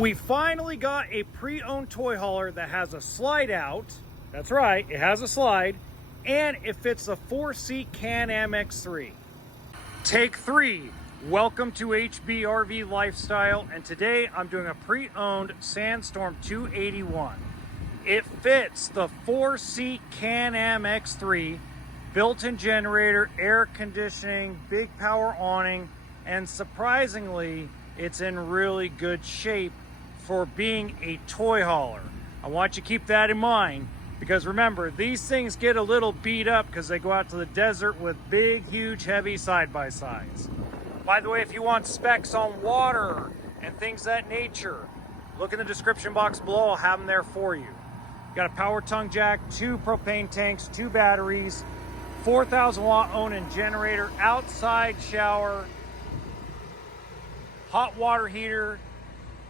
We finally got a pre-owned toy hauler that has a slide out. That's right, it has a slide, and it fits a 4-seat Can-Am X3. Take 3. Welcome to HB RV Lifestyle, and today I'm doing a pre-owned Sandstorm 281. It fits the 4-seat Can-Am X3, built-in generator, air conditioning, big power awning, and surprisingly, it's in really good shape for being a toy hauler. I want you to keep that in mind because remember, these things get a little beat up because they go out to the desert with big, huge, heavy side-by-sides. By the way, if you want specs on water and things of that nature, look in the description box below. I'll have them there for you. Got a power tongue jack, 2 propane tanks, 2 batteries, 4,000 watt Onan generator, outside shower, hot water heater.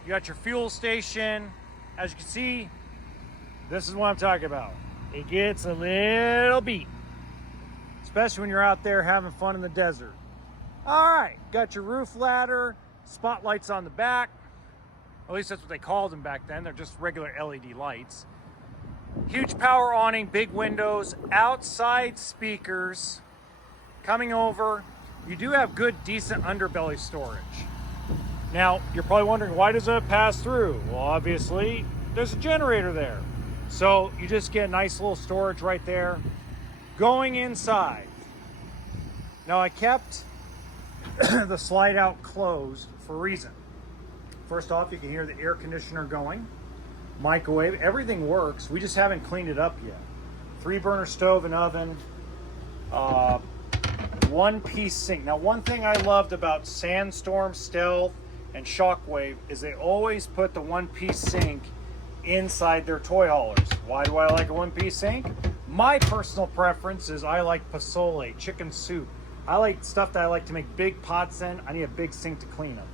You got your fuel station. As you can see, this is what I'm talking about. It gets a little beat, especially when you're out there having fun in the desert. All right, got your roof ladder, spotlights on the back. At least that's what they called them back then. They're just regular LED lights. Huge power awning, big windows, outside speakers. Coming over, you do have good, decent underbelly storage. Now, you're probably wondering, why does it pass through? Well, obviously, there's a generator there. So you just get a nice little storage right there. Going inside. Now, I kept the slide out closed for a reason. First off, you can hear the air conditioner going. Microwave, everything works. We just haven't cleaned it up yet. 3-burner stove and oven. 1-piece sink. Now, one thing I loved about Sandstorm, Stealth, and Shockwave is they always put the 1-piece sink inside their toy haulers. Why do I like a 1-piece sink? My personal preference is I like pozole, chicken soup. I like stuff that I like to make big pots in. I need a big sink to clean them.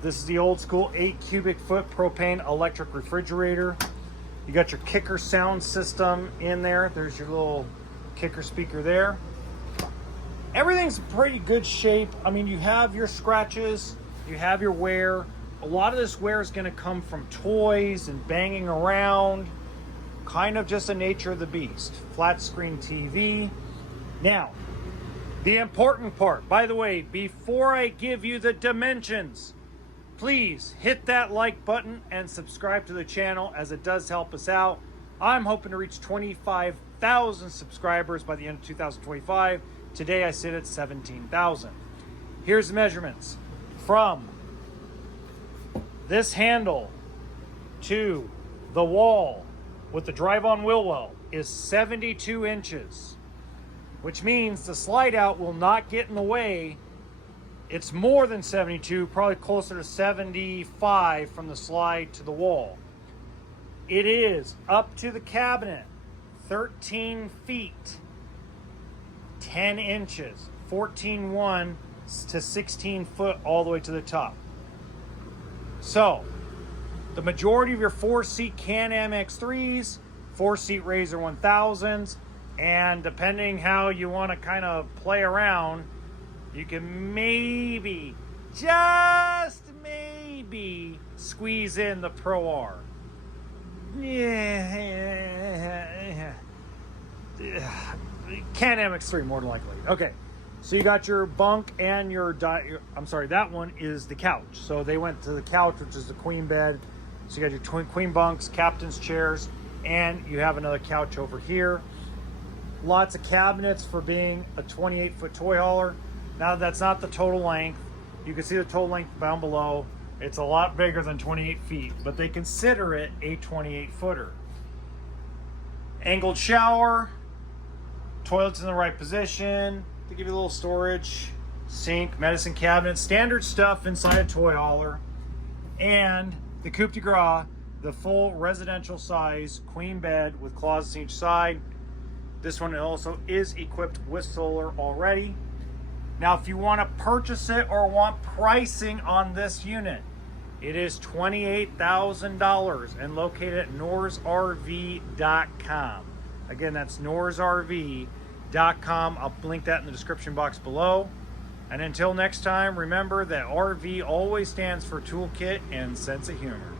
This is the old school 8 cubic foot propane electric refrigerator. You got your kicker sound system in there. There's your little kicker speaker there. Everything's in pretty good shape. I mean, you have your scratches, you have your wear. A lot of this wear is going to come from toys and banging around. Kind of just the nature of the beast. Flat screen TV. Now, the important part. By the way, before I give you the dimensions, please hit that like button and subscribe to the channel as it does help us out. I'm hoping to reach 25,000 subscribers by the end of 2025. Today I sit at 17,000. Here's the measurements. From this handle to the wall with the drive-on wheel well is 72 inches, which means the slide out will not get in the way. It's more than 72, probably closer to 75 from the slide to the wall. It is up to the cabinet, 13 feet, 10 inches, 14.1 to 16 foot all the way to the top. So, the majority of your 4-seat Can-Am X3s, 4-seat Razor 1000s, and depending how you want to kind of play around, you can maybe, just maybe, squeeze in the Pro R. Yeah. Can-Am X3 more than likely. Okay, so you got your bunk and I'm sorry, that one is the couch. So they went to the couch, which is the queen bed. So you got your queen bunks, captain's chairs, and you have another couch over here. Lots of cabinets for being a 28-foot toy hauler. Now, that's not the total length. You can see the total length down below. It's a lot bigger than 28 feet, but they consider it a 28-footer. Angled shower, toilets in the right position to give you a little storage, sink, medicine cabinet, standard stuff inside a toy hauler, and the coupe de gras, the full residential size queen bed with closets on each side. This one also is equipped with solar already. Now, if you want to purchase it or want pricing on this unit, it is $28,000 and located at NorsRV.com. Again, that's NorsRV.com. I'll link that in the description box below. And until next time, remember that RV always stands for toolkit and sense of humor.